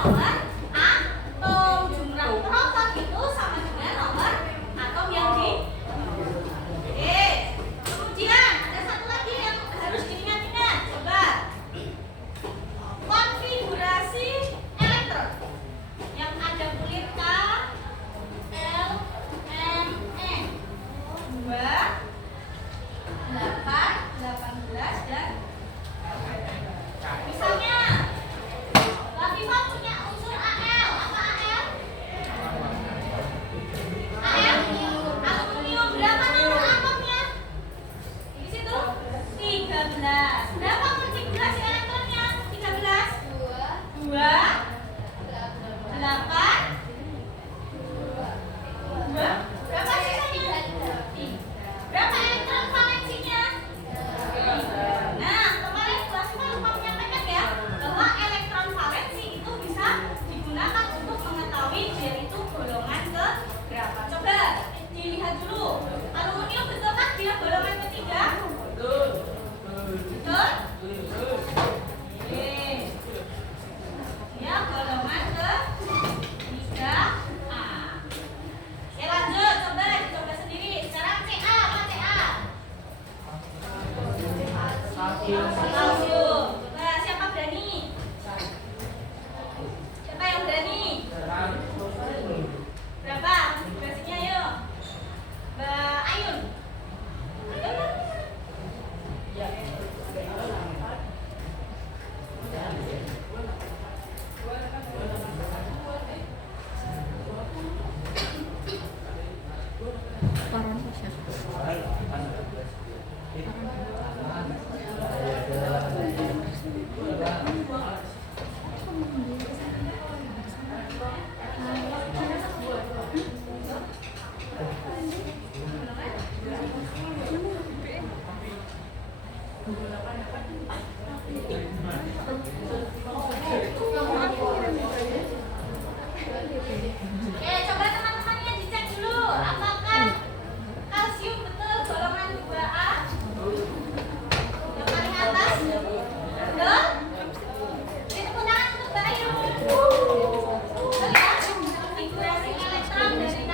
nomor atom, jumlah proton itu sama juga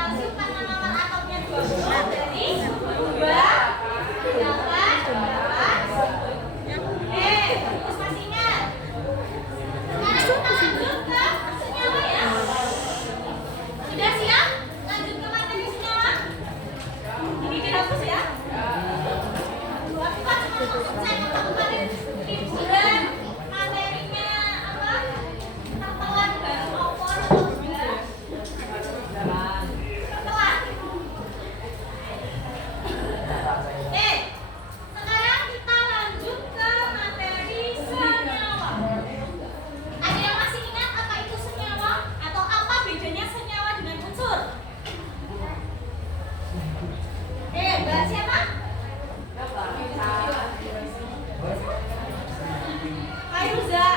kalsium karena nomor atomnya 20 dari 2 8 terus masih ingat. Sekarang kita lanjut ke senyawa ya. Sudah siap? Lanjut ke materi senyawa. Ini dihapus ya. Aku kan cuma maksud saya kemarin liburan materinya apa? Tertelan bareng opor atau enggak? Tertelan. Sekarang kita lanjut ke materi senyawa. Ada yang masih ingat apa itu senyawa? Atau apa bedanya senyawa dengan unsur? Mbak siapa? Kairuza.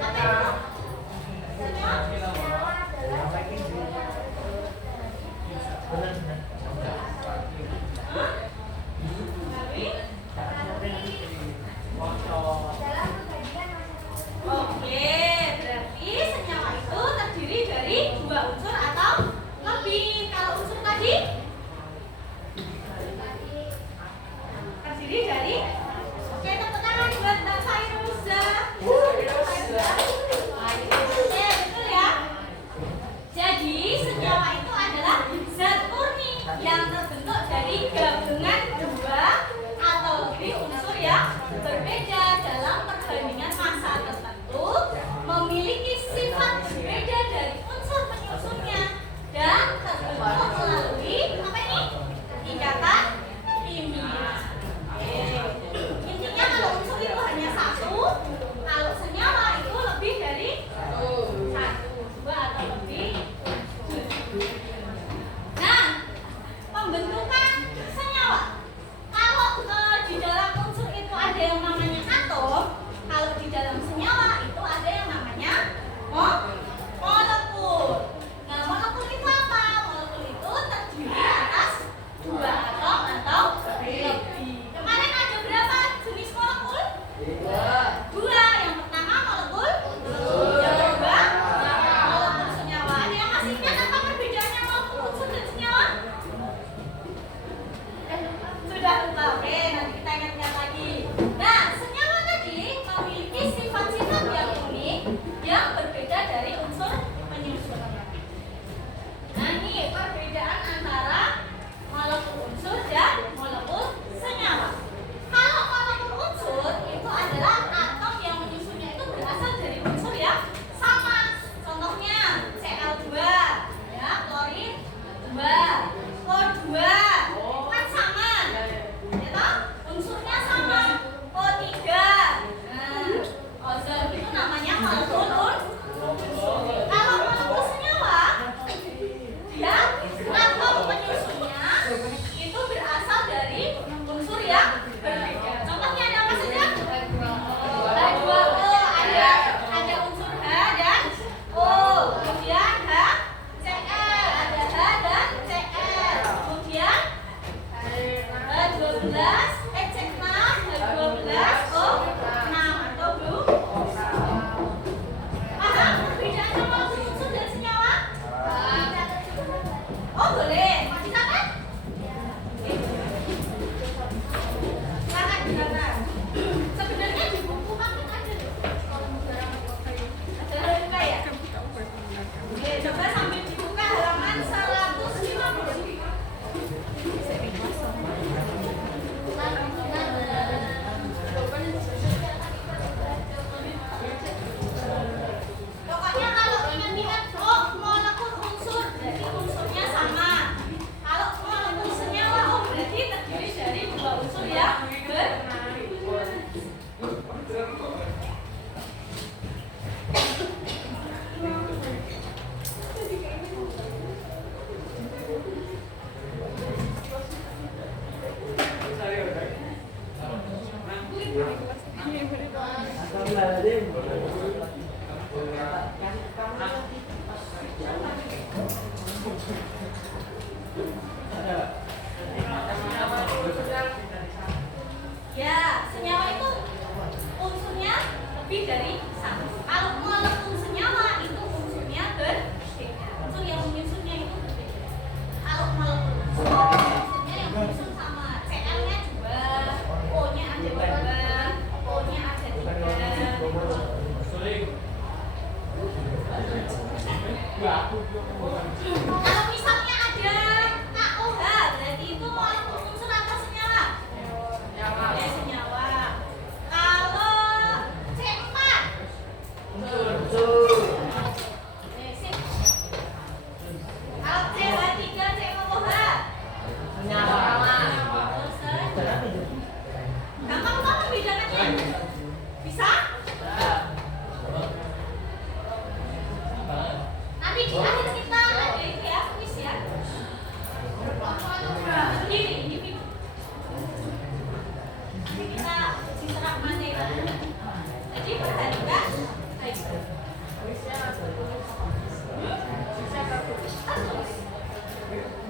Apa itu? Senyawa? Oke, berarti senyawa itu terdiri dari 2 unsur atau lebih. Kalau unsur tadi terdiri dari, oke, tepuk tangan buat Mbak Fairuza. Oke, betul ya. Jadi senyawa itu adalah zat murni yang terbentuk dari gabungan 2 atau lebih unsur yang berbeda dalam perbandingan massa tertentu, memiliki sifat berbeda dari unsur penyusunnya. Kalau misalnya ada KOH, berarti itu molekul unsur atau senyawa? Ya, senyawa. Kalau C4 sip. Kalau CH3 COH gampang kok membedakannya? Bisa? Nanti di akhir kita ada itu ya, kuis ya. Ini kita diserap mana ya? Jadi perhatikan.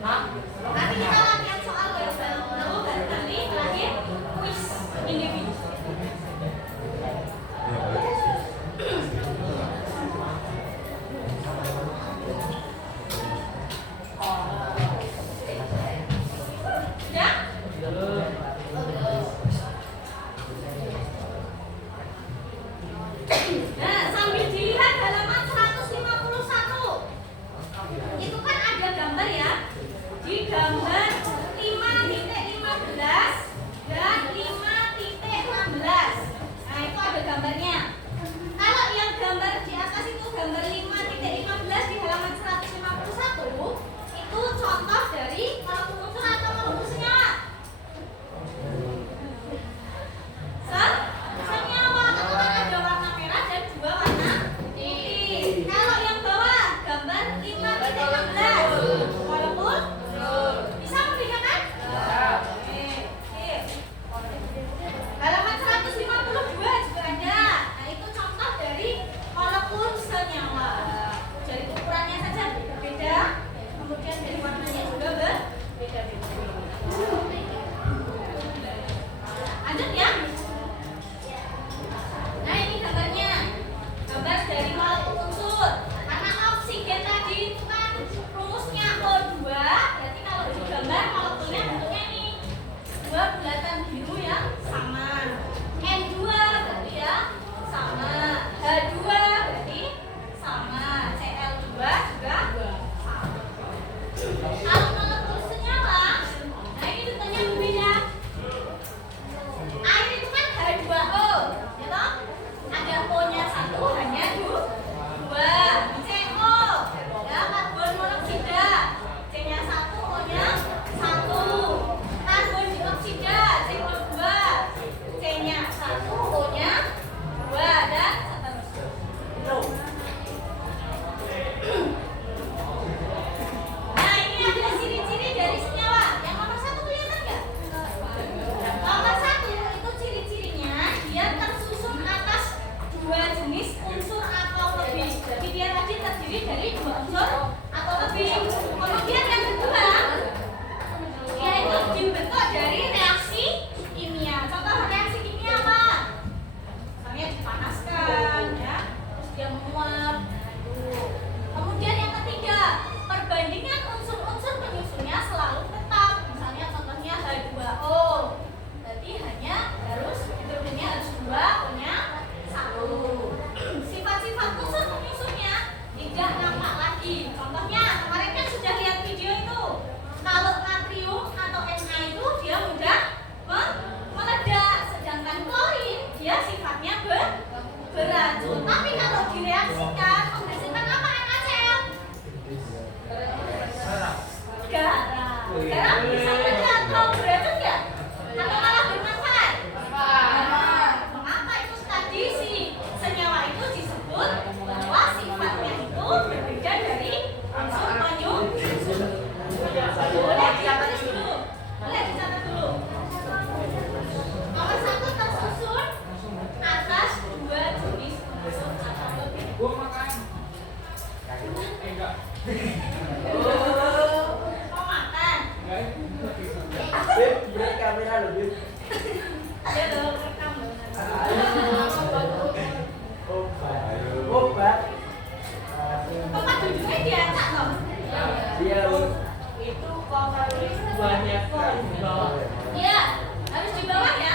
Nanti kita latihan soal baru nanti terakhir kuis individu. Nah, sambil dilihat halaman 151. Itu kan ada gambar ya. Di gambar 5.15 dan 5.16. Nah, itu ada gambarnya. Kalau yang gambar di atas itu gambar 5.15 di halaman 151, itu contoh dari molekul unsur atau molekul senyawa? Senyawa, itu kan ada warna merah dan dua warna putih. Kalau yang bawah gambar 5.16 molekul bisa membedakan? Oke. Halaman 152 juga ada. Nah, itu contoh dari molekul senyawa. Dari ukurannya saja berbeda, kemudian dari warnanya juga berbeda-beda. Lanjut ya. Nah, ini gambarnya. Gambar dari molekul unsur. Karena oksigen tadi itu kan rumusnya O2, berarti kalau digambar molekulnya bentuknya ini dua bulatan biru yang sama. N2 berarti ya sama. H2 berarti sama. Cl2 juga sama. Kalau molekul senyawa, nah ini bentuknya berbeda. Air itu kan H2O, ya toh? Ada O-nya satu, hanya dua. CO, ya karbon monoksida, C-nya satu, O-nya satu. Karbon dioksida, CO2, C-nya satu, O-nya dua, dan seterusnya. Nah, ini ada ciri-ciri dari senyawa. Yang nomor satu kelihatan nggak? Nomor satu itu ciri-cirinya dia tersusun atas dua jenis unsur atau lebih. Jadi dia tadi terdiri dari dua unsur atau lebih. Kemudian yang kedua, yaitu dibentuk dari reaksi kimia. Contoh reaksi kimia apa? Misalnya dipanaskan, ya, terus dia menguap. Kemudian yang ketiga, perbandingan unsur-unsur penyusunnya selalu tetap. Misalnya contohnya H2O. Berarti hanya harus hidrogennya harus 2, O-nya 1. Sifat-sifat unsur penyusunnya tidak nampak lagi. Contohnya, kemarin kan sudah lihat video itu. Kalau natrium atau Na itu dia mudah meledak, sedangkan klorin dia sifatnya beracun. Tapi kalau direaksikan menghasilkan apa NaCl? Garam. Garam bisa meledak atau beracun nggak? Atau malah bermanfaat? Mengapa itu tadi si senyawa itu disebut bahwa sifatnya itu berbeda dari unsur penyusun? Boleh dicatat dulu. Nomor satu tersusun atas dua jenis unsur atau lebih. Mau makan? Kamera lebih. Ada loh, rekam loh. Obat. Tempat duduknya diacak loh. Iya. Itu kalau banyak di bawah. Iya, harus di bawah ya.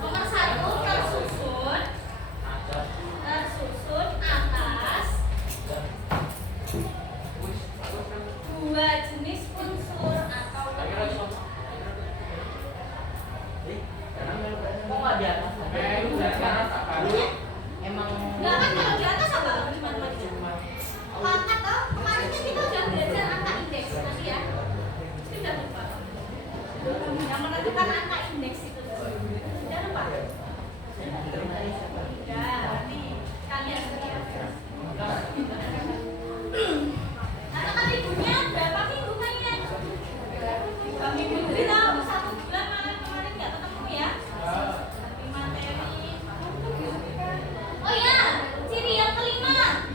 Nomor satu tersusun atas Dua jenis unsur atau lebih. Kok nggak di atas? Emang Enggak kan kalau di atas apa di matematika? Angka toh kemarin kan kita udah belajar angka indeks tadi ya. Sudah lupa. Yang menentukan angka indeks itu. Sudah lupa. Ya, berarti kalian ya. Katakan liburnya berapa minggu kalian? 2 minggu tahu 1 bulan malah kemarin nggak ketemu ya. Di materi. Oh ya, ciri yang kelima.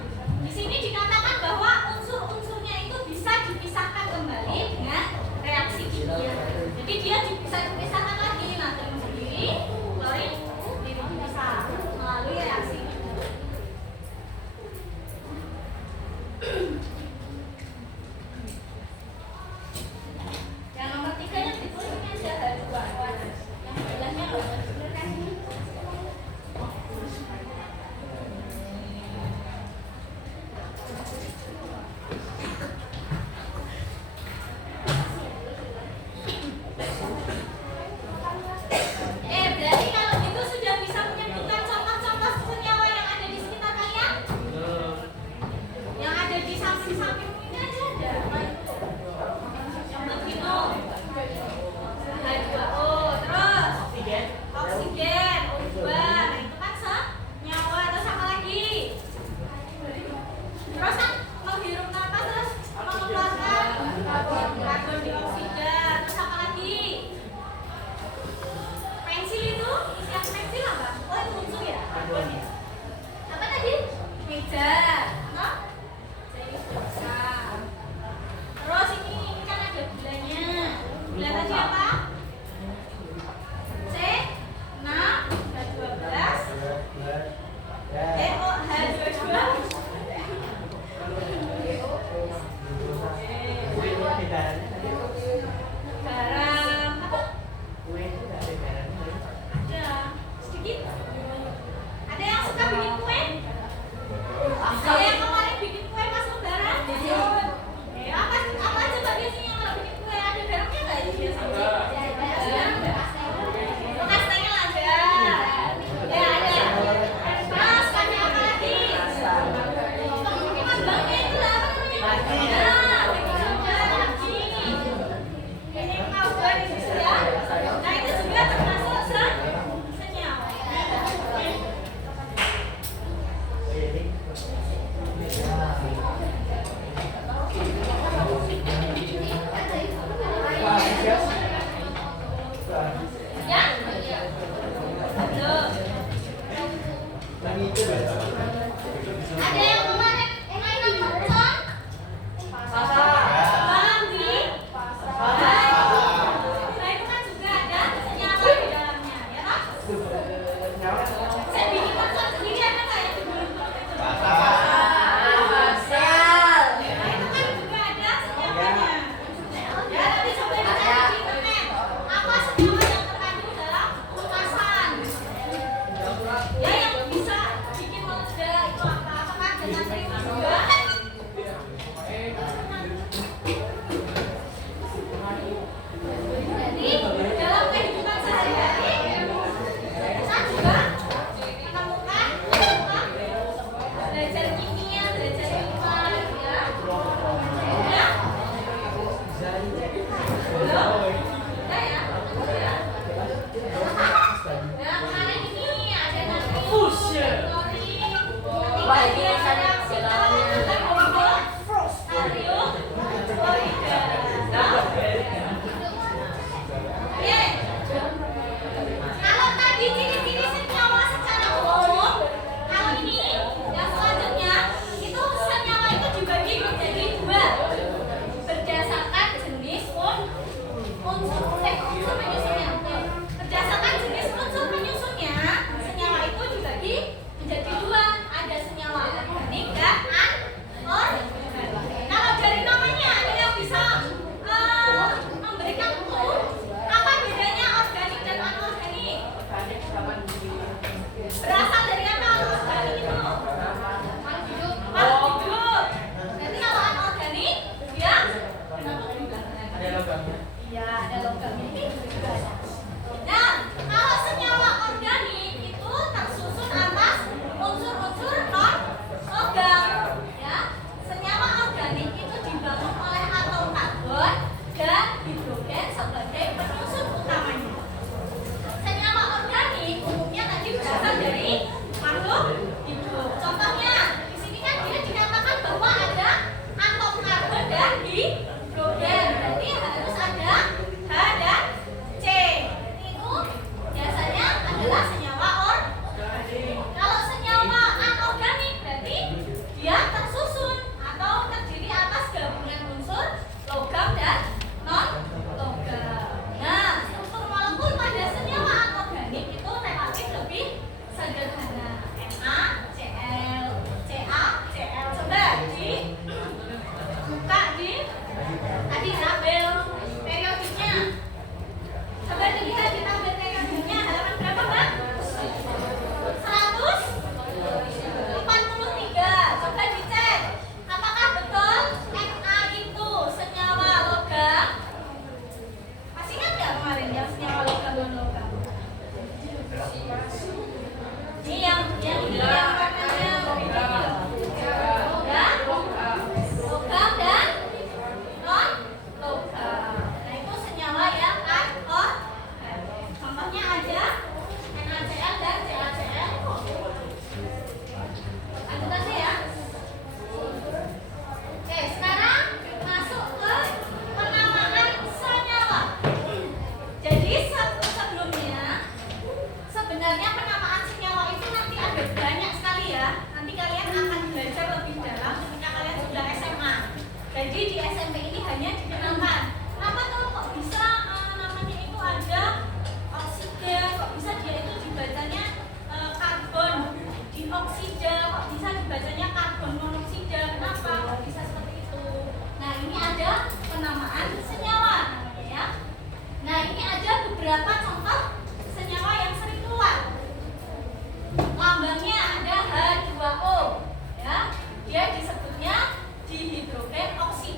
Di sini dikatakan bahwa unsur-unsurnya itu bisa dipisahkan kembali dengan reaksi kimia. Jadi dia bisa dipisahkan lagi natrium sendiri, klorin sendiri dipisah melalui reaksi kimia. Yang nomor 3 yang ditulis ini ada H2O. Yang sebelahnya loh, bener kan? Berarti kalau gitu sudah bisa menyebutkan contoh-contoh senyawa yang ada di sekitar kalian? Yang ada di samping-samping ini aja ada. Apa itu? Yang begitu. H2O, terus oksigen, O2. Nah, itu kan senyawa. Terus apa lagi? Terus kan menghirup napas terus mengeluarkan karbon dioksida. Terus apa lagi? Pensil itu isian pensil apa? Oh itu unsur ya? Karbon ya? Apa tadi? Meja, no? Jadi bisa.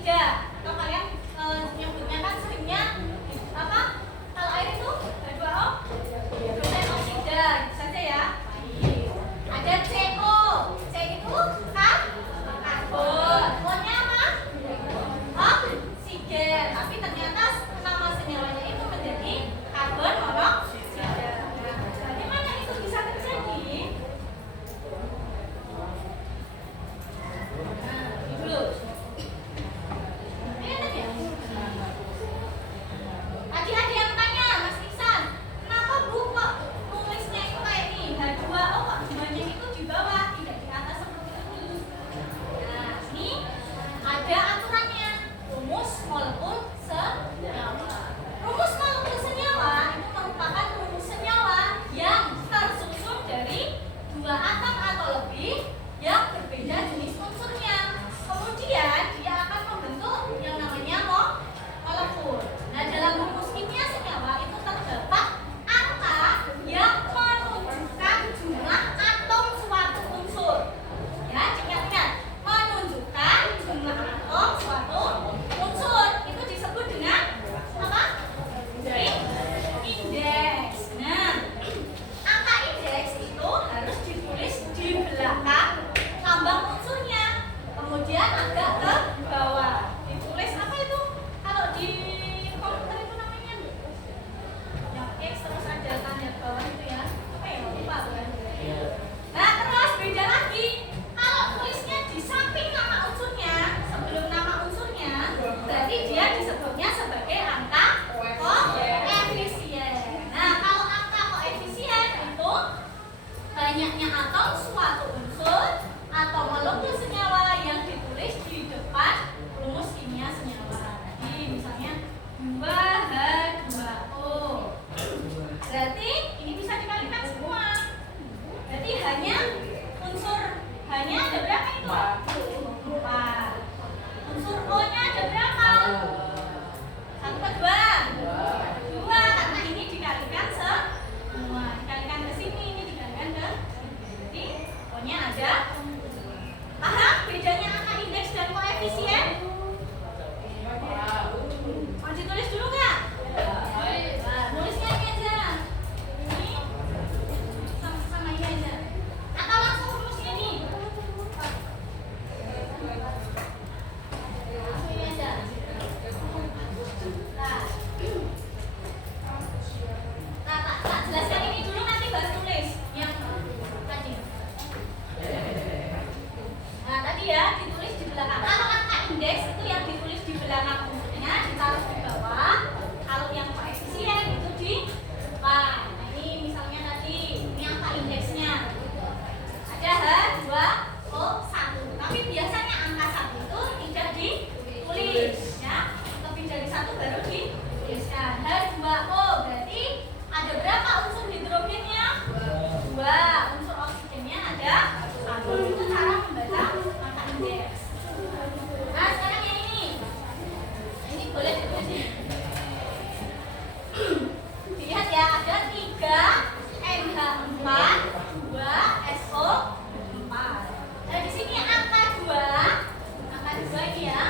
oksida. Atau kalian nyebutnya kan seringnya apa? Kalau air itu H2O, hidrogen oksida, itu saja ya. Ada CO, C itu karbon. O-nya apa? Oksigen. Tapi ternyata nama senyawanya itu menjadi karbon monoksida. Bagaimana itu bisa terjadi? Nah, ini dulu. Enak ya? Tadi ada yang tanya, Mas Iksan, kenapa Bu kok nulisnya itu kayak ini? H2O kok banyak itu di bawah, tidak di atas seperti itu. Nah, ini ada aturannya. Rumus molekul senyawa. Rumus molekul senyawa itu merupakan rumus senyawa yang tersusun dari dua atom atau lebih yang berbeda jenis unsurnya. Kemudian dia akan membentuk yang namanya molekul. Nah, dalam rumus kimia senyawa itu terdapat angka yang menunjukkan jumlah atom suatu unsur. Ya, ingat-ingat, menunjukkan jumlah atom suatu unsur itu disebut dengan apa? Indeks. Nah, angka indeks itu harus ditulis di belakang lambang unsurnya. Kemudian agak ke bawah ditulis apa itu? Kalau di komputer itu namanya yang X terus ada tanda bawah itu ya. Apa ya? Lupa kan? Nah, terus beda lagi. Kalau tulisnya di samping nama unsurnya, sebelum nama unsurnya, berarti dia disebutnya sebagai angka koefisien. Nah, kalau angka koefisien itu banyaknya atom suatu unsur atau molekul senyawa yang ditulis di depan rumus kimia senyawa. Jadi misalnya 2H2O. Berarti ini bisa dikalikan semua. Berarti hanya unsur hanya ada berapa itu? 4. Unsur O-nya ada berapa? 1 ke 2? 2, karena ini dikalikan semua. Dikalikan ke sini, ini dikalikan ke sini. Jadi O-nya ada. Paham bedanya angka indeks dan koefisien? Mau ditulis dulu nggak? Nah, nulisnya ini aja. Ini sama ini aja. Atau langsung rumusnya nih? Langsung ini aja. Nah, tak jelaskan ini dulu, nanti baru tulis yang tadi. Nah, tadi ya ditulis di belakang. Kalau angka indeks itu yang ditulis di belakang unsurnya ditaruh di bawah. Kalau yang koefisien itu di depan. Nah, ini misalnya tadi ini angka indeksnya. Ada H2O1. Tapi biasanya angka 1 itu tidak ditulis ya. Lebih dari 1 baru dituliskan. H2O berarti ada berapa unsur hidrogennya? 2. Unsur oksigennya ada 1. Itu cara membaca angka indeks. Nah, sekarang yang ini. Ini boleh ditulis nih. Lihat ya, ada 3 NH4, 2 SO4. Nah, di sini angka 2 ini ya.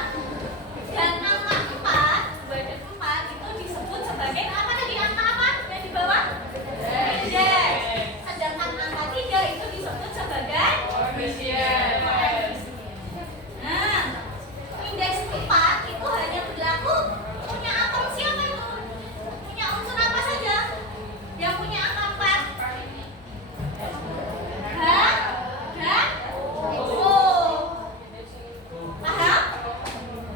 Dan angka 4, 2 dan 4 itu disebut sebagai apa tadi? Angka apa? Yang di bawah? Indeks. Sedangkan angka 3 itu disebut sebagai koefisien. Nah, indeks 4 itu hanya berlaku punya atom siapa itu? Punya unsur apa saja? Yang punya angka 4? H dan O. Paham?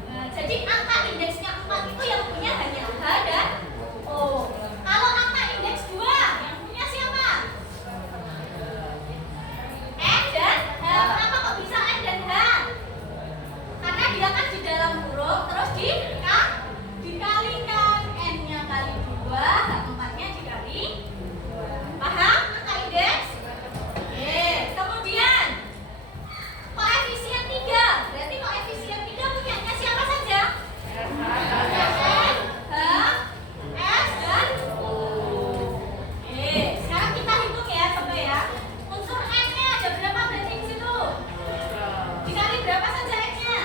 Nah, jadi angka indeksnya 4 itu yang punya hanya H dan O. Kalau angka indeks 2 yang punya siapa? N dan H. Kenapa kok bisa N dan H? Karena dia kan di dalam huruf terus dikalikan. N-nya kali 2, H4-nya dikali 2. Paham angka indeks? Oke, kemudian koefisien 3. Berarti koefisien 3 punyanya siapa saja? N, H, S, dan O. Oke, sekarang kita hitung ya, coba ya. Unsur N-nya ada berapa berarti di situ? Dikali berapa saja N-nya?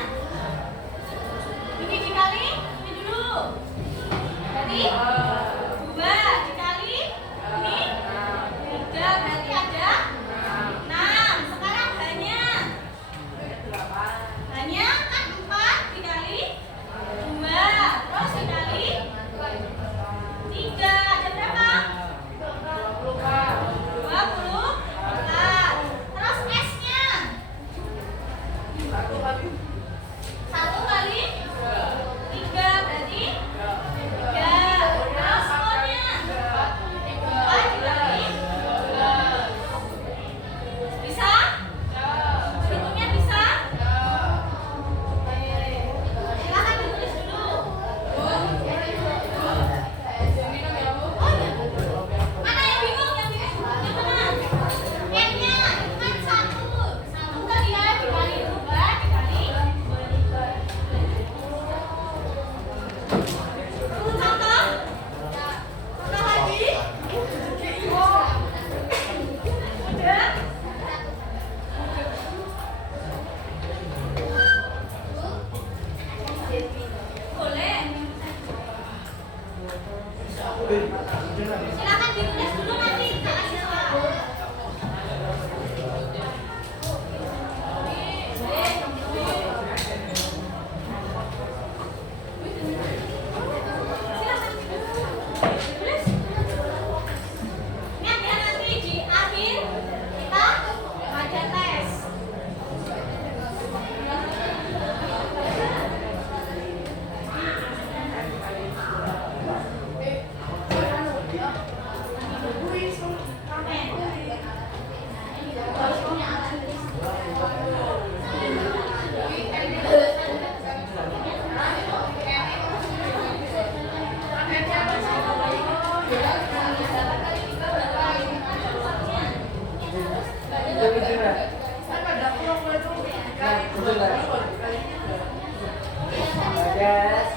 Yes.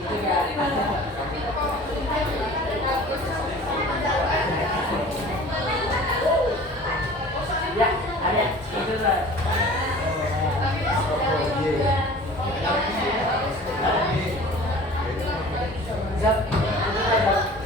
Itu ya. Ya, ada. Itu lah. Zap. Itu lah.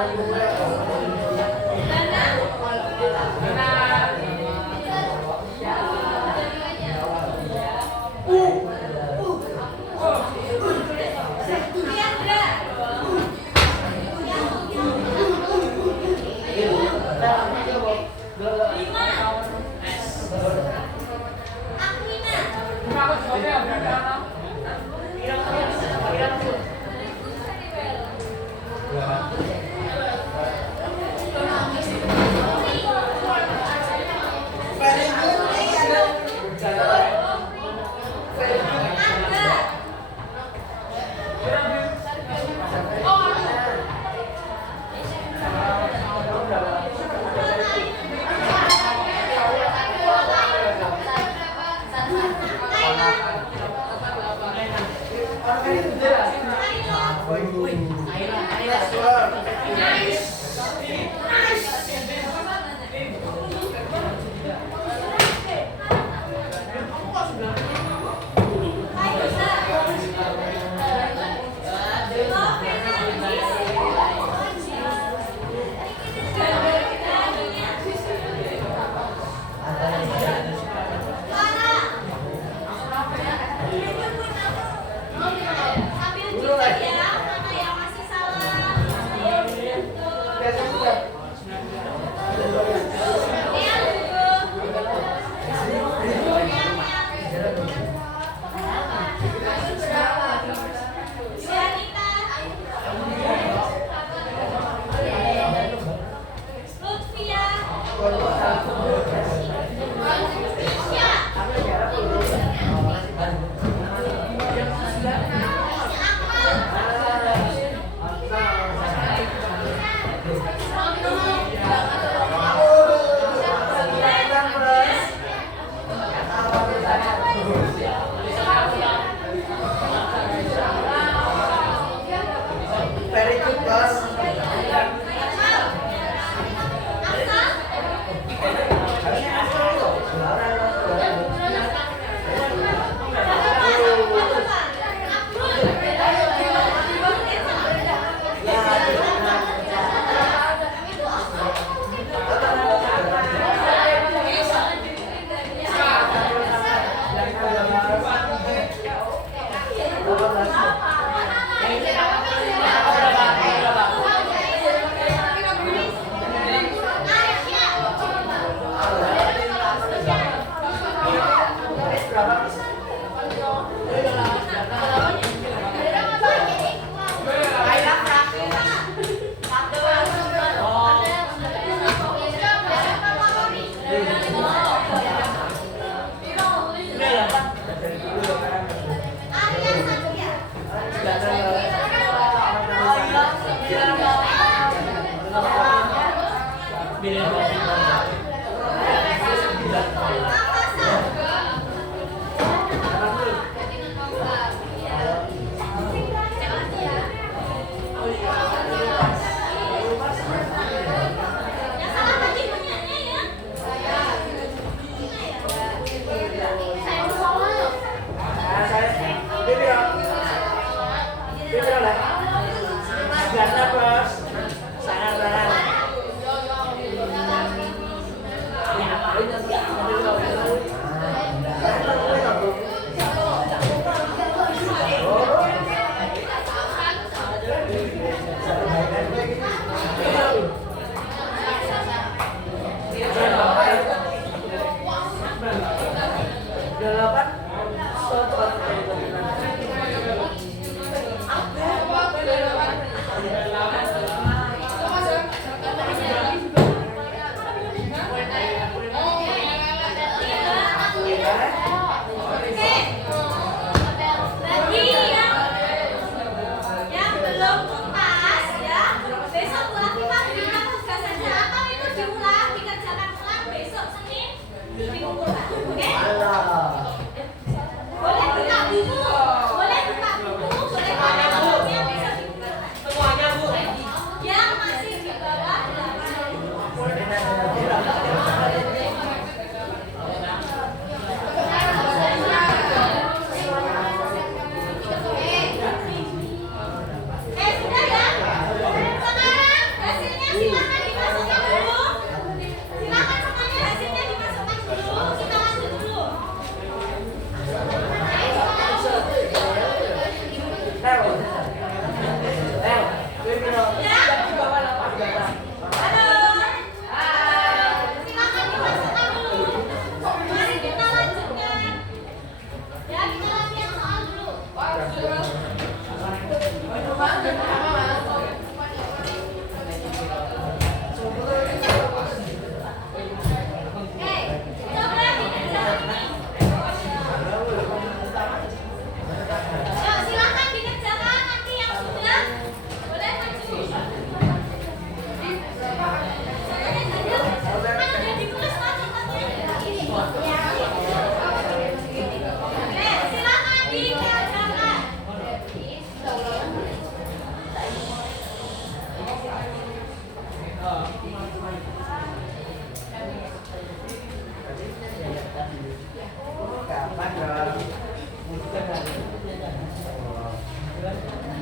Ambil juga ya, mana yang masih salah.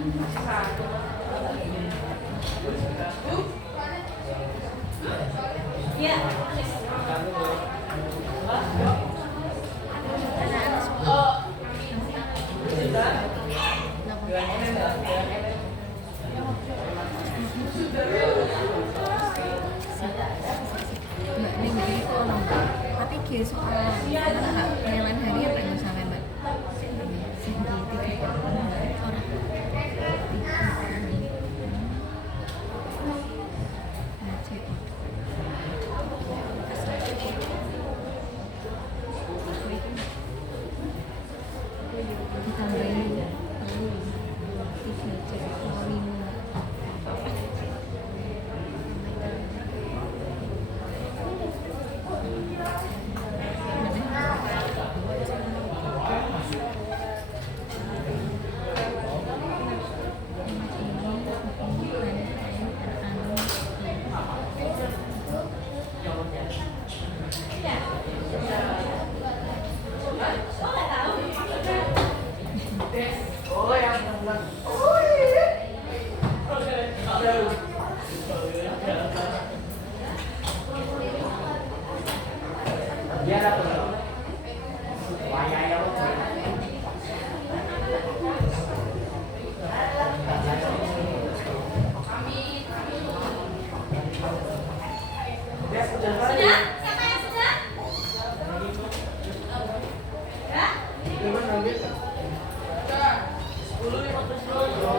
Ya. Mbak Neng ini kok ono Mbak. Tapi ge soal penilaian harian Mbak misalnya Mbak. Sing di tiga orang. Ditambahin telur, 3 cek lima. Oh, yang benar. Dia ada apa? Wayang ya, Sudah? Siapa yang sudah? Ya? 10.15 dulu.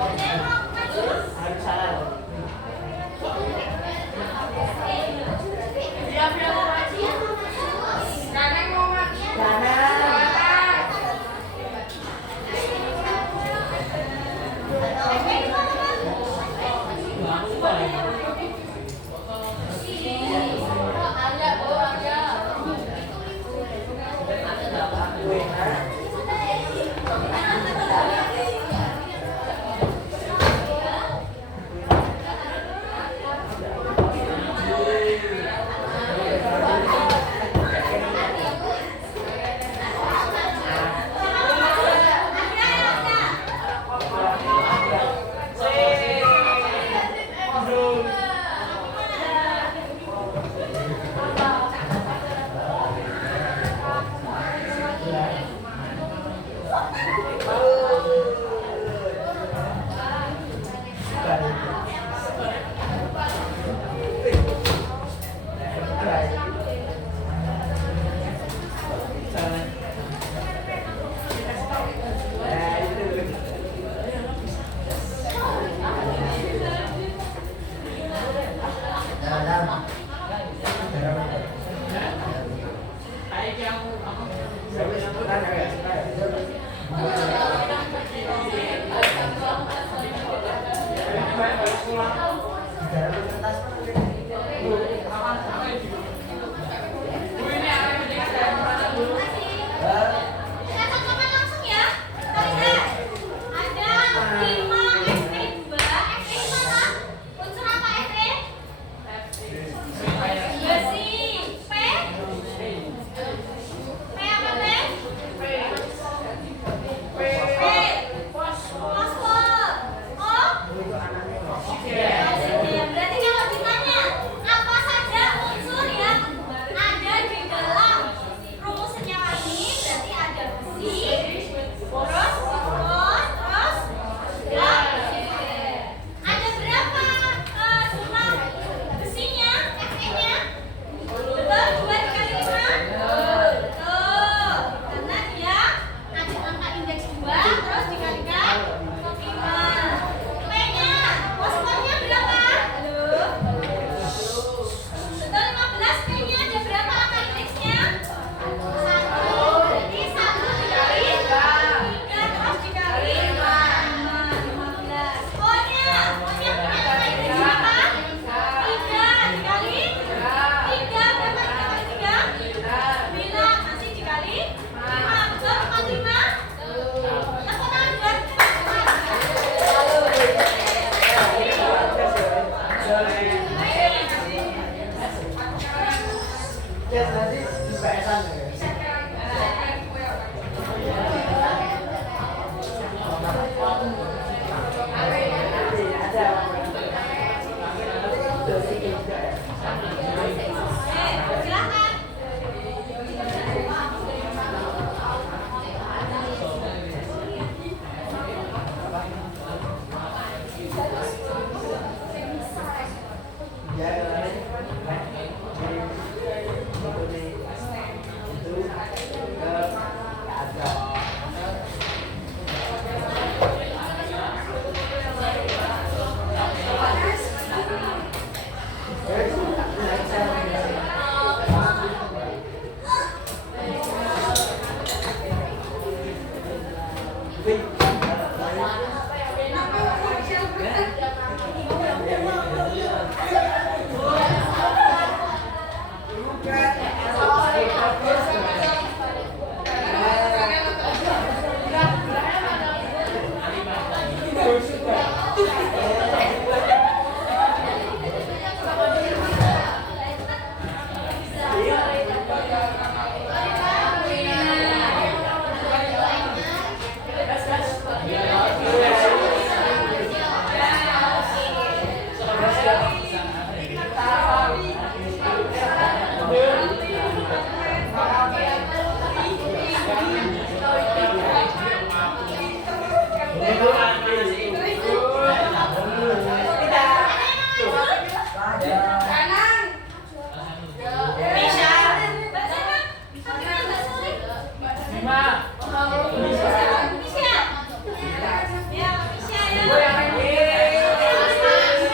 Ya, Misha ya. Gue yang main. Yang besar.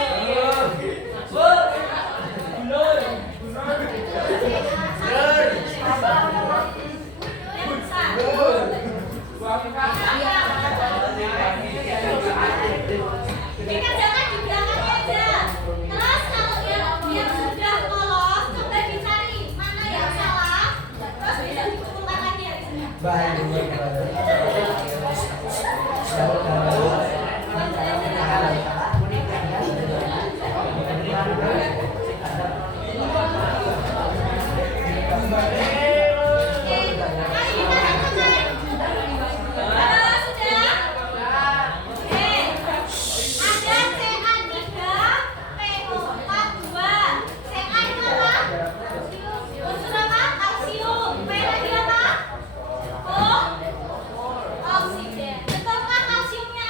Ini jangan di belakangnya aja. Terus kalau yang sudah lolos, coba dicari mana yang salah. Terus bisa dikumpulkan lagi ya. Oksigen. Betulkah kalsiumnya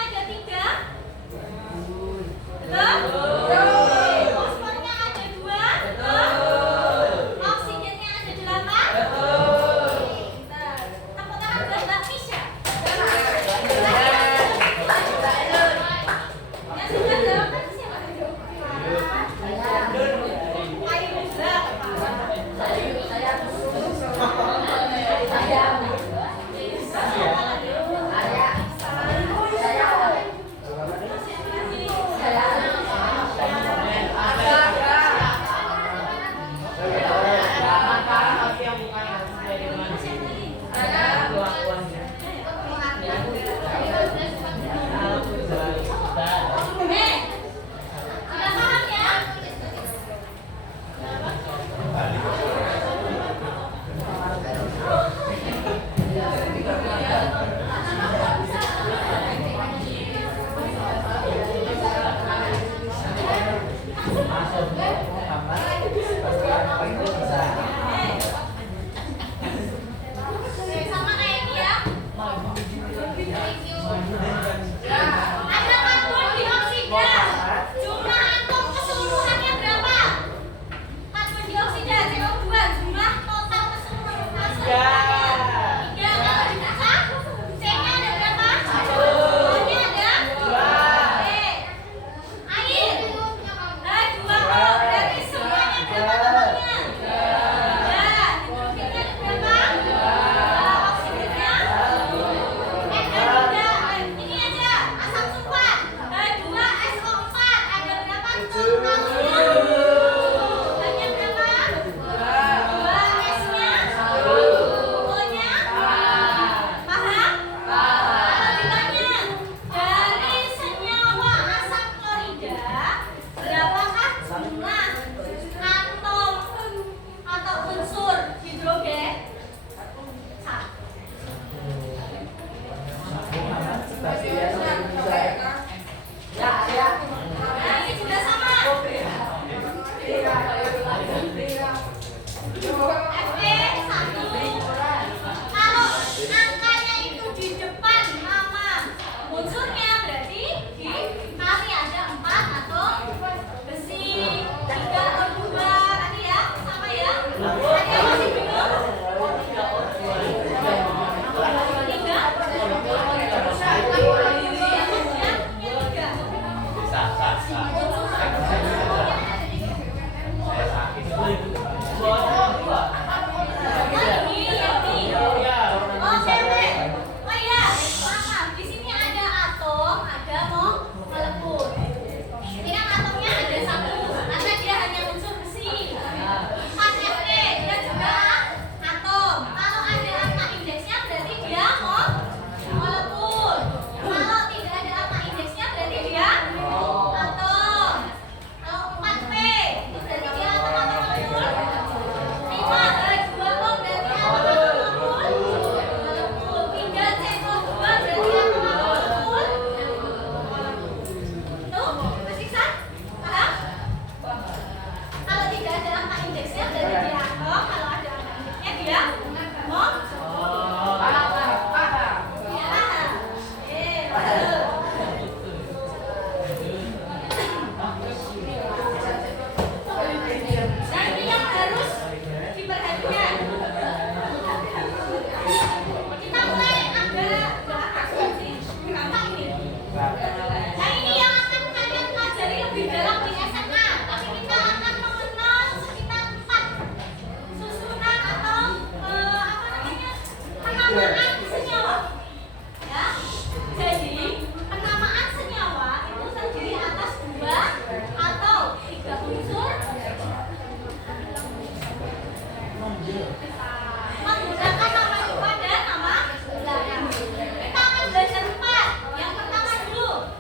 Nah ini yang akan kalian pelajari lebih dalam di SMA. Tapi kita akan mengenal sekitar 4 susunan atau apa namanya penamaan senyawa. Ya, jadi penamaan senyawa itu terdiri atas 2 atau 3 unsur menggunakan nama IPA dan nama belakang. Kita akan belajar 4. Yang pertama dulu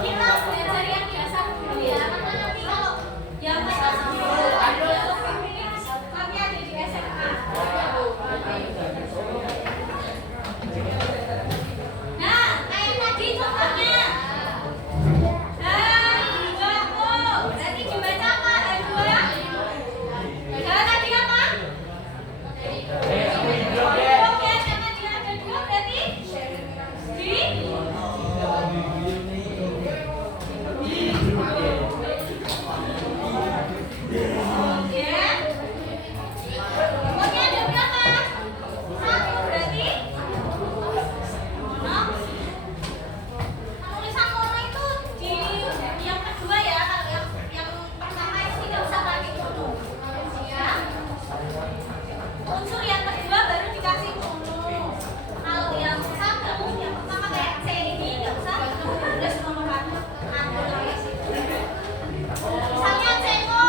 Kita belajar yang biasa dulu ya, karena nanti kalau yang nanti ada di SMA. Nah, kayak tadi contohnya. Berarti dibaca apa? Dua. Kalau tadi apa? Oke, karena dia ada dua berarti di pokoknya ada berapa? Satu berarti tulisan mono itu di yang kedua ya. Kalau yang pertama itu tidak usah pakai mono ya. Unsur yang kedua baru dikasih mono. Kalau yang satu yang pertama kayak C ini nggak usah harus nomor satu. Misalnya ceko,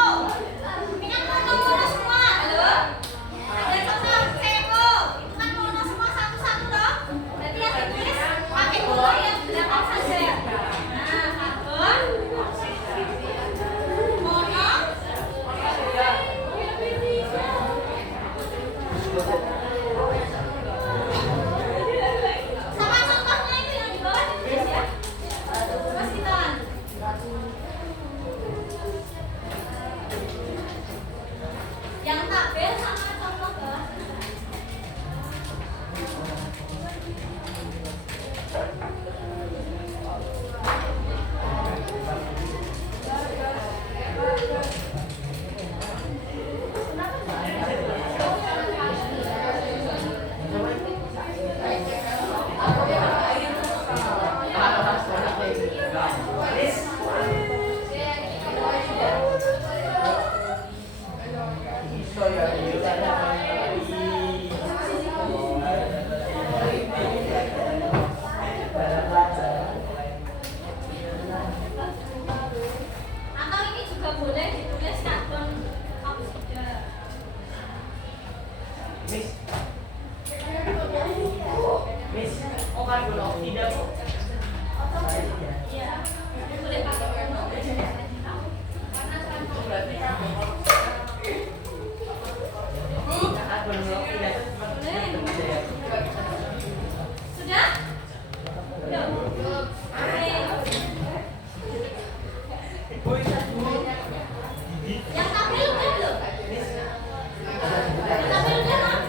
ini kan mono semua, halo? Ada contoh ceko, itu kan mono semua satu-satu toh. Berarti yang ditulis pakai mono yang belakang saja. Nah, karbon, mono, sama contohnya itu yang di bawah ditulis ya. Mas kita. Yang tabel sama contoh bawah. Atau ini juga boleh ditulis karbon oksida. Miss, oh kan belum tidak bu. Iya, boleh pakai mono. Kan belum tidak. Sudah? Belum. Yang tabel udah belum? Yang tabel udah kan?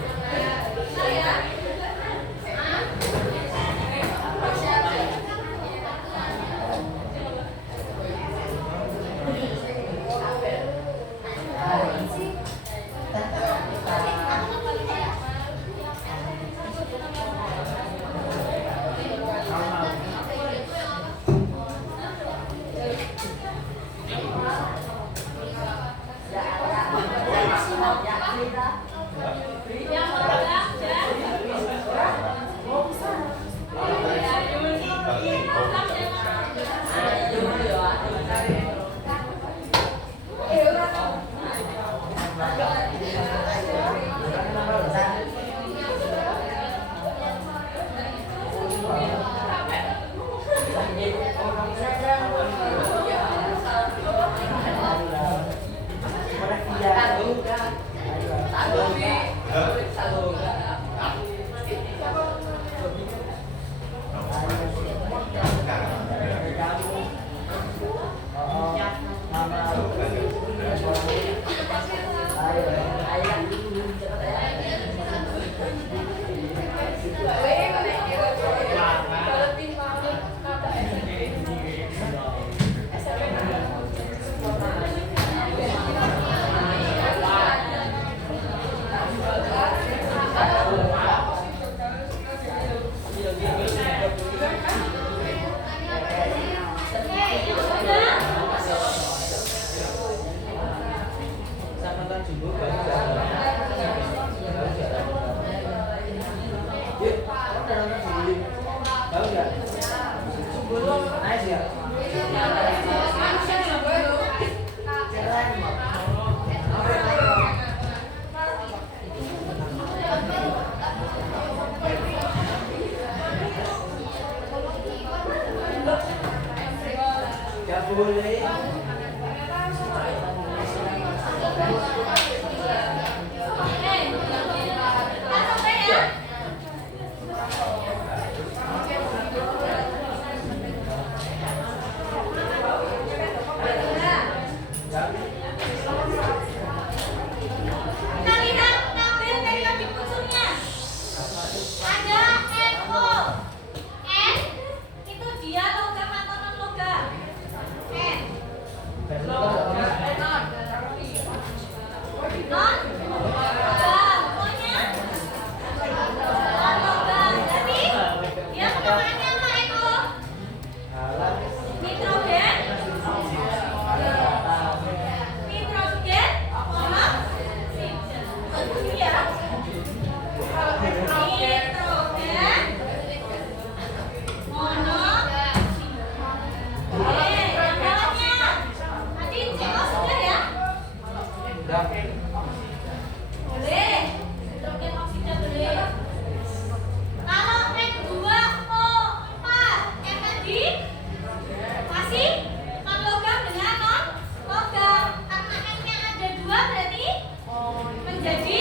Bentar ya. Boleh. Nitrogen oksida boleh. Kalau N2O4 N tadi masih non logam dengan non logam. Karena N-nya ada 2 berarti menjadi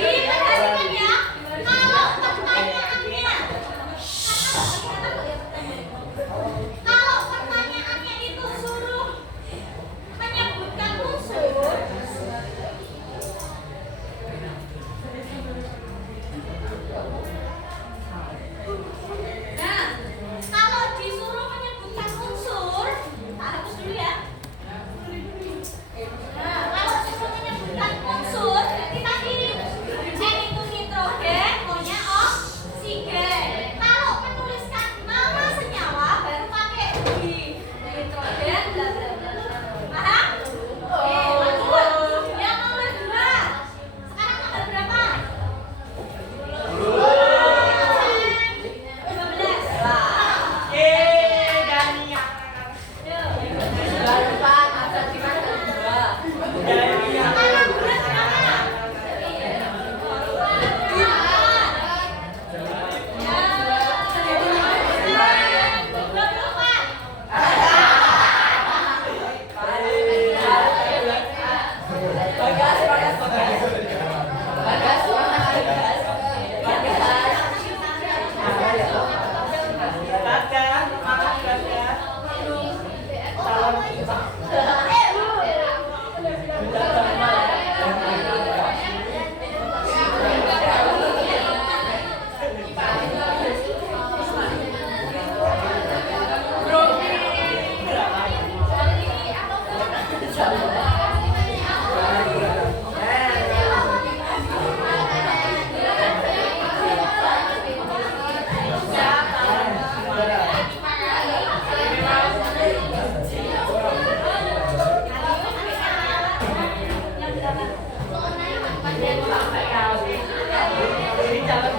Diperhatikan ya. Kalau pertanyaannya itu suruh menyebutkan unsur, nah, kalau disuruh menyebutkan unsur, tak hapus dulu ya. Nah, kalau disuruh menyebutkan unsur, berarti tadi N itu nitrogen, O-nya oksigen. Kalau menuliskan nama senyawa, baru pakai di nitrogen, bla bla bla. Paham? Oke, lanjut. Yang nomor 2. Sekarang nomor berapa? 12. Dania. Baru Pak, asal kita kedua. Dania. Sekarang berat berapa? Kakak, maaf kakak. Ini calon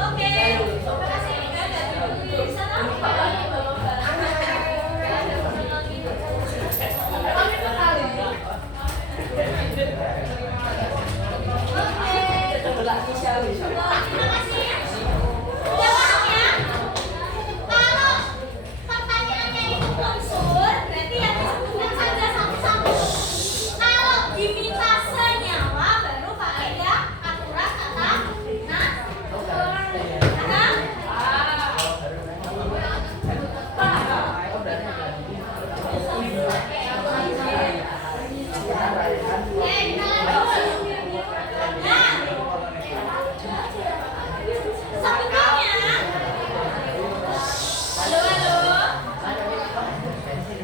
Oke, terima kasih. Di sana. Terima kasih. Udah paham ya? Kalau pertanyaannya itu unsur, berarti yang disebutkan saja satu-satu. Kalau diminta senyawa, baru pakai ya aturan kata nah. Sebetulnya, halo.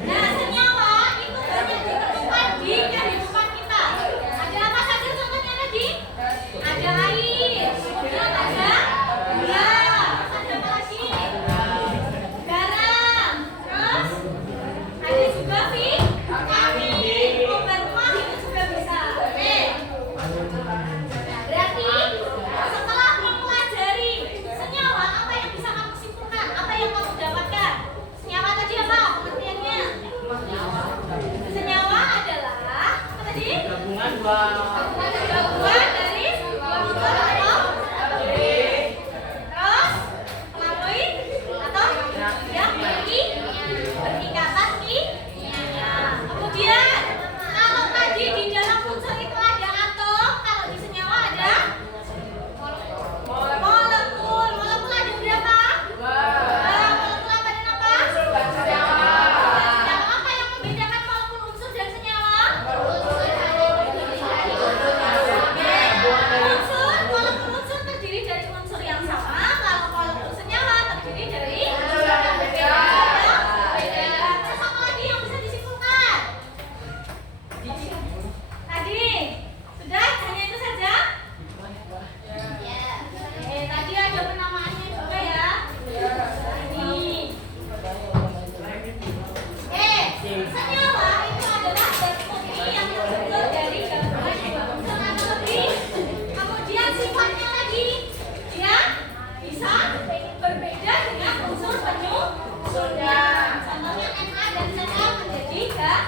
Nah, senyawa itu banyak ditemukan di kehidupan kita. Ada apa saja contohnya tadi? Ada air, kemudian ada gula, ada apa lagi? Garam, terus ada juga vitamin, obat mah itu juga bisa. Oke. Berarti setelah mempelajari senyawa, apa yang bisa kamu simpulkan? Apa yang kamu dapatkan? Senyawa tadi apa pengertiannya? Senyawa adalah apa tadi? gabungan dua Gabungan dari dua unsur atau terus melalui atau yang berikatan kimia. Kemudian kalau tadi di dalam unsur itu ada atom, kalau di senyawa sifatnya lagi. Dia bisa berbeda dengan unsur penyusunnya. Contohnya NA dan CL menjadi garam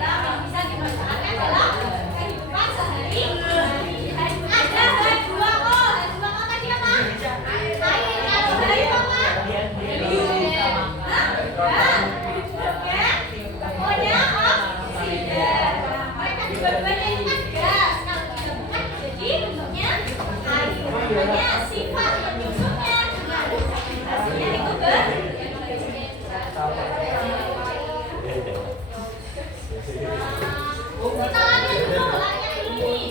yang bisa dimanfaatkan dalam kehidupan sehari-hari. Ada H2O. H2O tadi apa? Air. Kalau dari apa? Pokoknya oksida. Mereka dua-duanya itu kan gas. Kalau digabungkan jadi bentuknya air. Makanya sifat penyusunnya dengan hasilnya itu kita latihan dulu nih.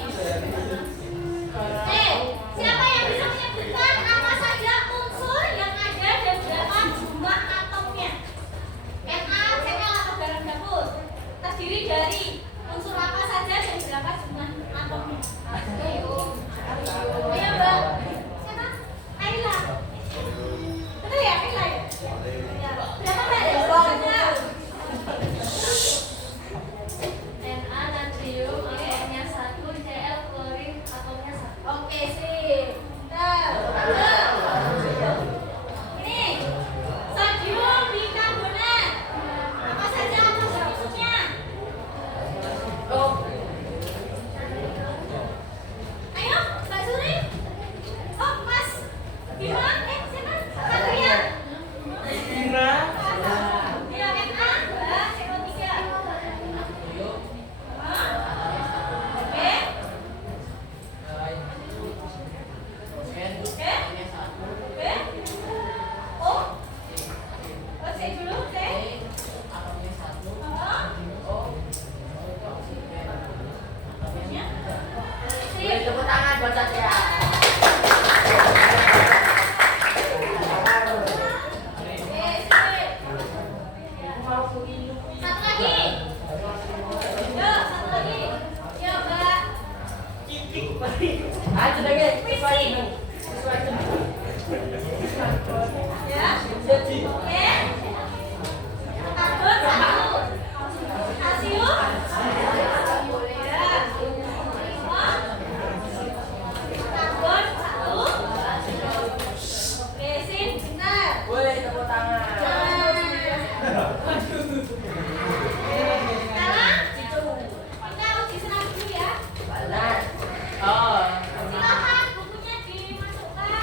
Siapa yang bisa menyebutkan apa saja unsur yang ada dan berapa jumlah atomnya? Na, Cl atau garam dapur terdiri dari unsur apa saja dan berapa jumlah atomnya? Ayo Mbak. Siapa? Ayla. Betul ya, Ayla ya? Berapa Mbak? Na natrium atomnya 1, Cl klorin atomnya 1. Oke, sip. Ini sodium bikarbonat. Apa saja atom penyusunnya? Ayo, Mbak Suri. Oh, Mas Bima. Siapa? Satria. Bina. Ya, Na, Mbak, CO3. Oke. Tepuk tangan buat Satria. Ayo lagi. Boleh tepuk tangan. Sekarang kita uji senam dulu ya. Balas. Oh. Silakan bukunya dimasukkan.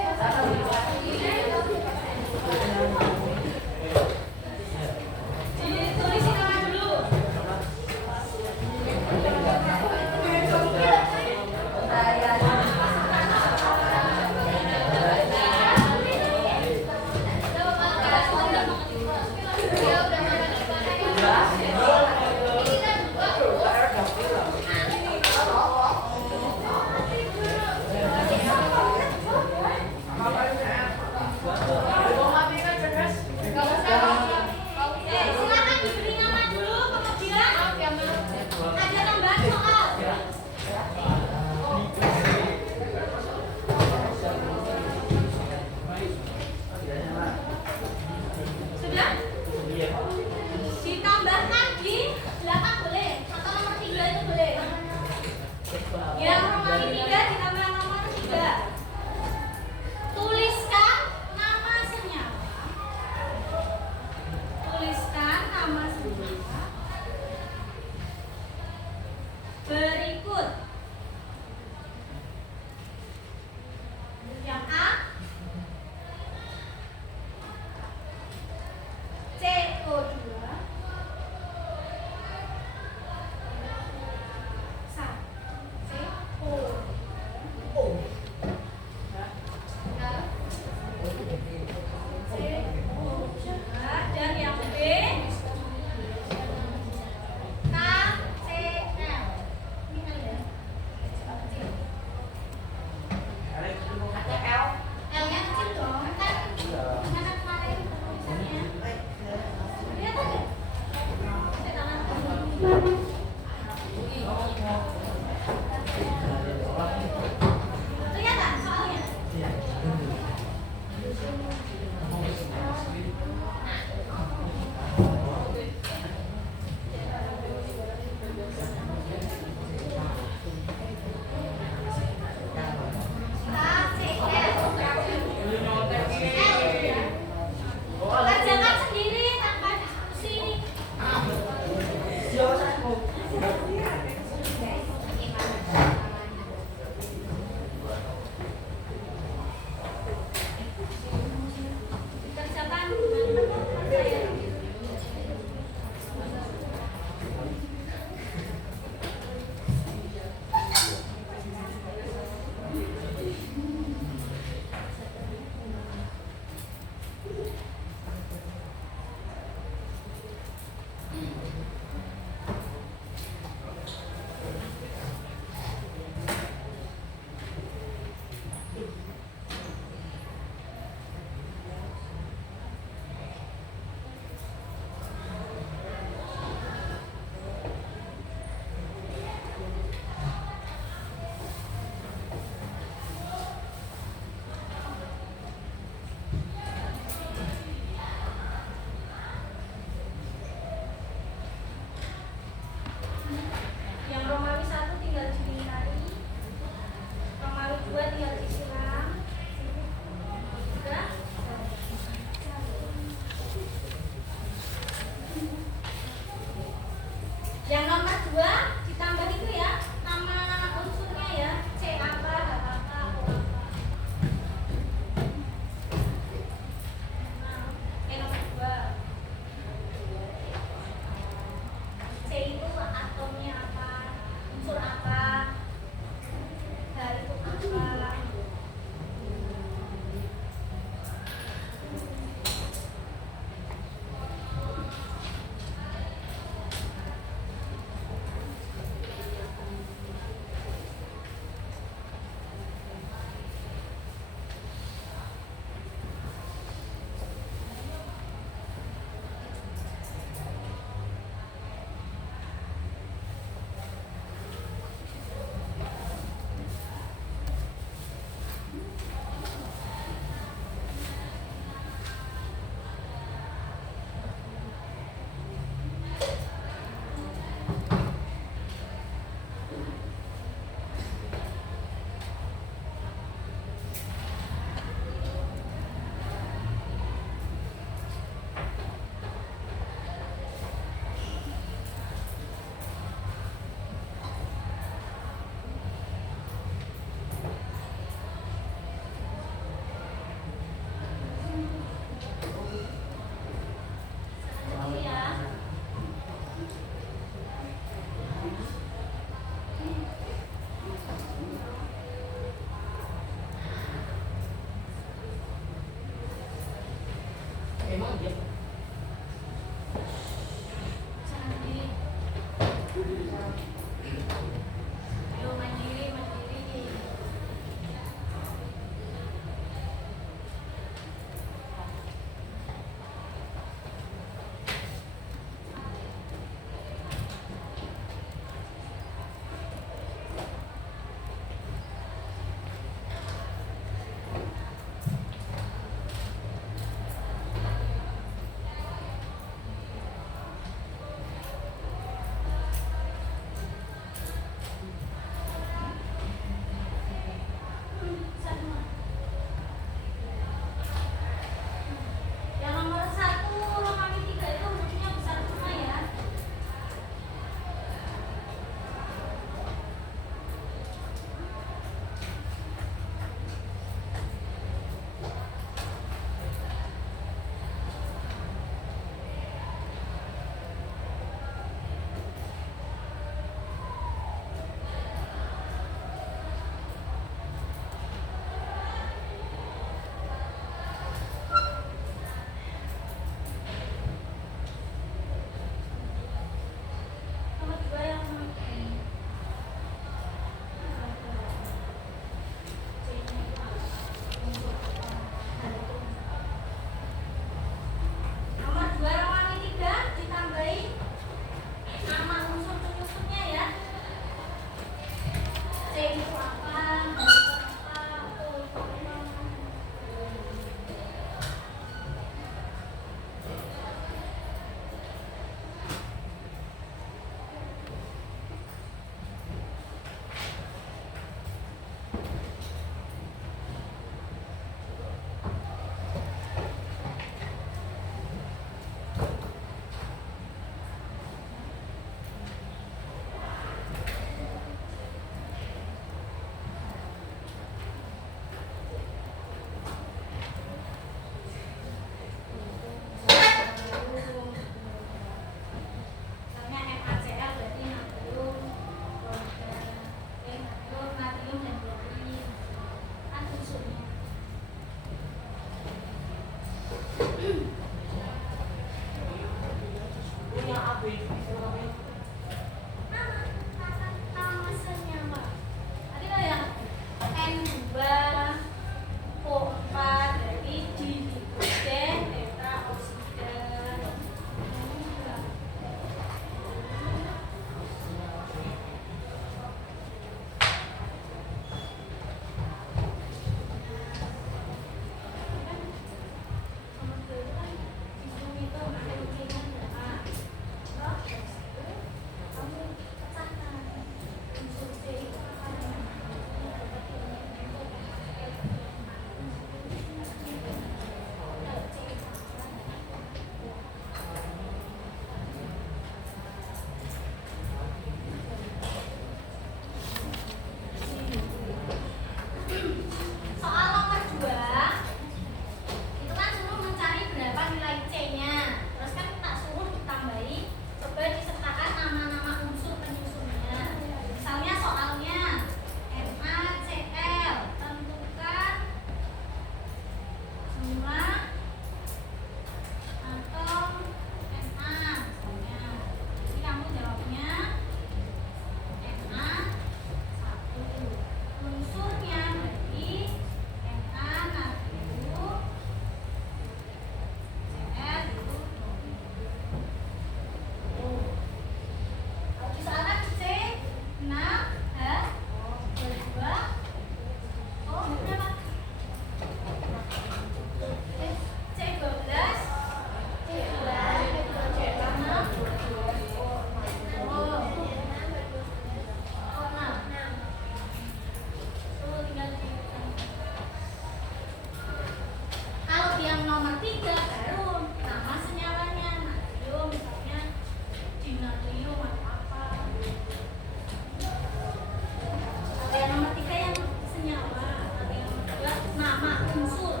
nama unsur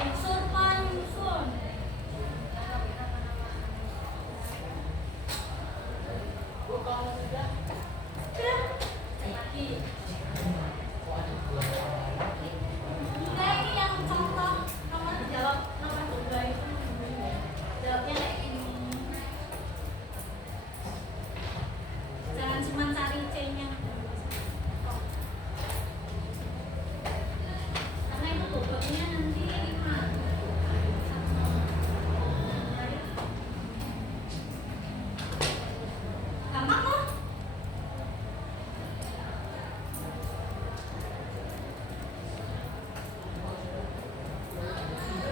penyusun. Lagi. Enggak, ini yang contoh nomor jawab nomor 2 itu. Jawabnya kayak gini. Jangan cuma cari C-nya. Karena itu bobotnya nanti 5. Gampang kok?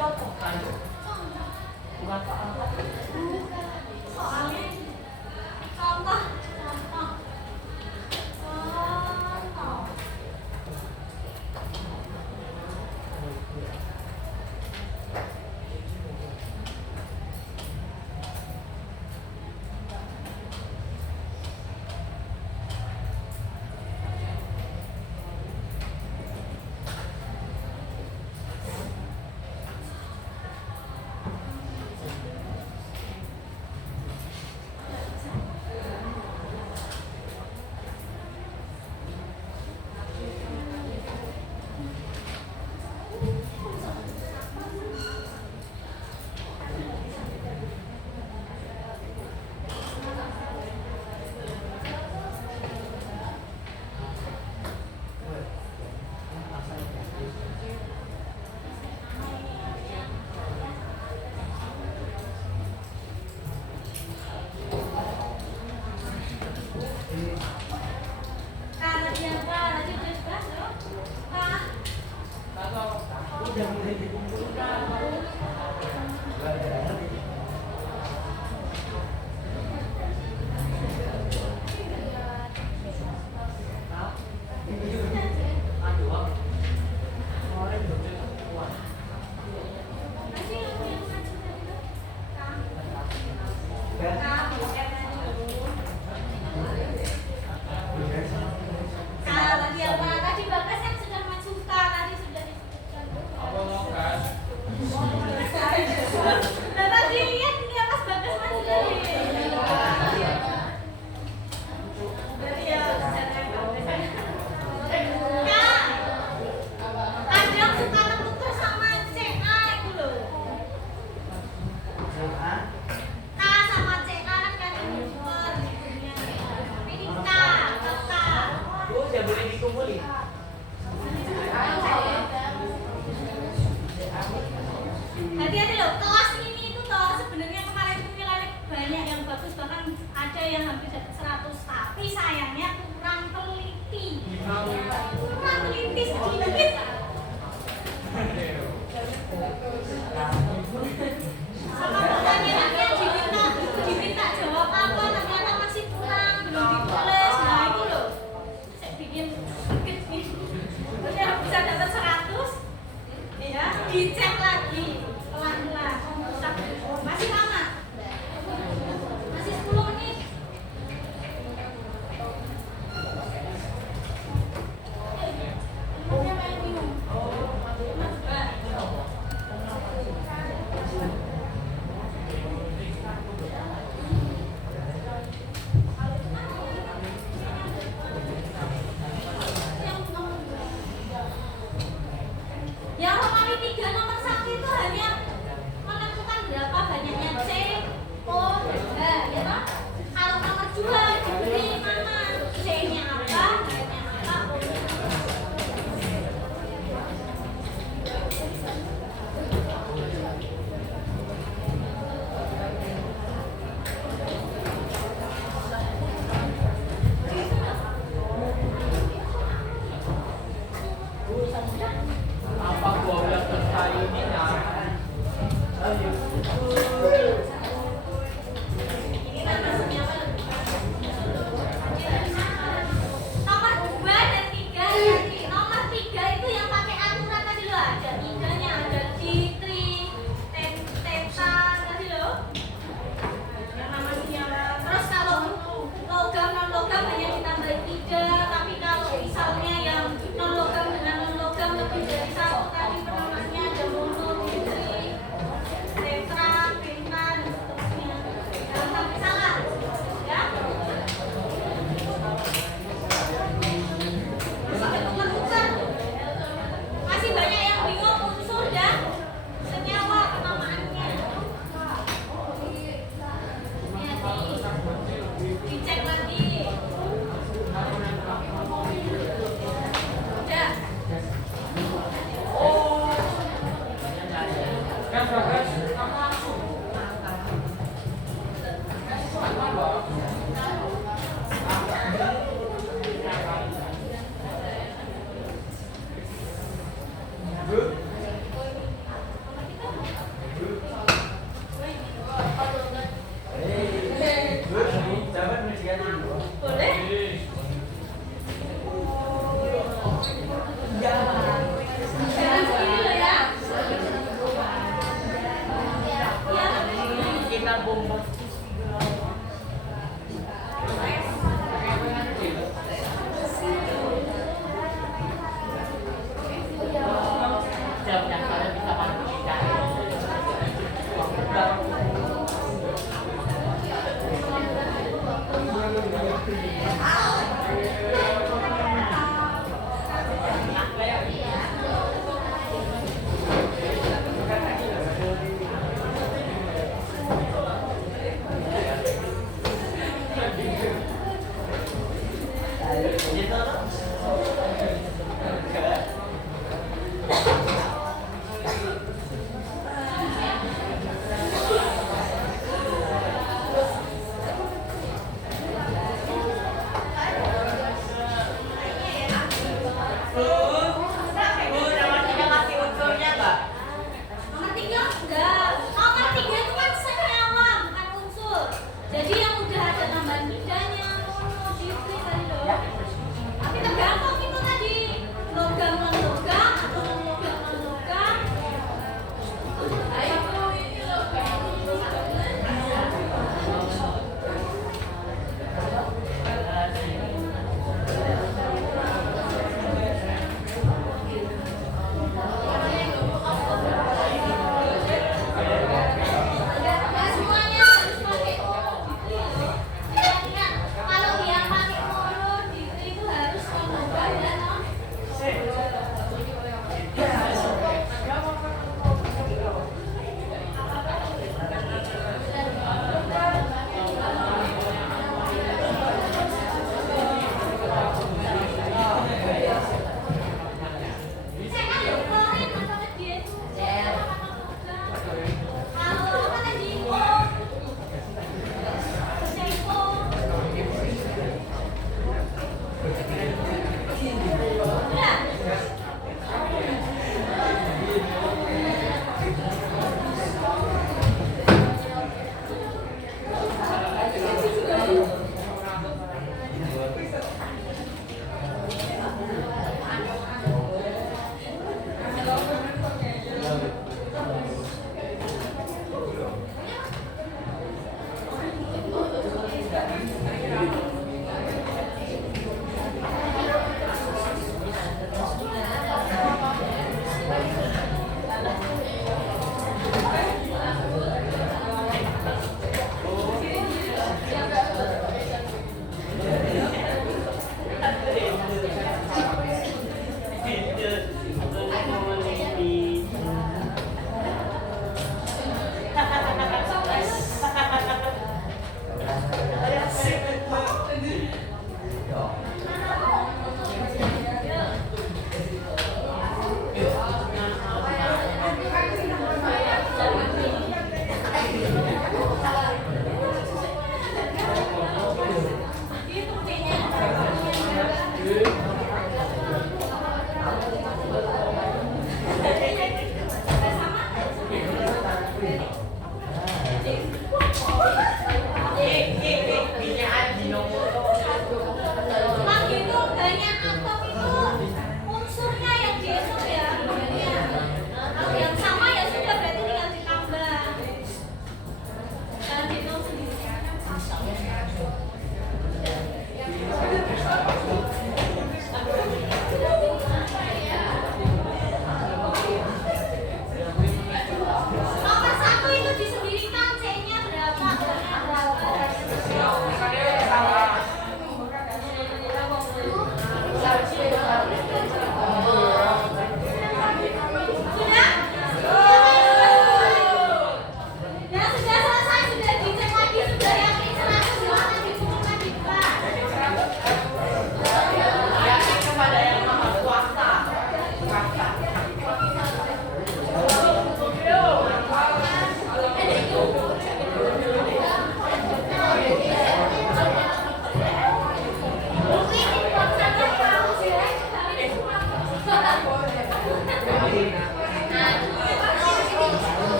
Contoh kan? Bukan soal. Soalnya contoh. Karena dia tadi udah jelas loh. Udah mulai dikumpulkan. Kalau dia tadi Bagas yang sudah maju tadi sudah disebutkan. Nah, tadi lihat dia pas Bagas maju tadi. Berarti ya Kak, kadang suka ketukar sama CA itu loh. K sama CA kan kadang ketukar. Ini K, K. Tuh, udah boleh dikumpulin. Hati-hati loh, kelas ini itu toh sebenarnya kemarin itu nilainya banyak yang bagus, bahkan ada yang hampir dapat 100, tapi sayangnya kurang teliti sedikit. Sama pertanyaannya diminta jawab apa, ternyata masih kurang, belum ditulis. Nah itu loh, saya bikin sedikit nih. Terus yang bisa dapat 100, ya dicek lagi pelan-pelan. Masih lama, masih 10 menit. Yang nomor 3 nomor 1 itu hanya menentukan berapa banyaknya C, O, H, ya toh? Kalau nomor 2 diberi nama C-nya apa, H-nya apa, O-nya apa. Apa gua bilang selesai?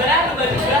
Berapa juga?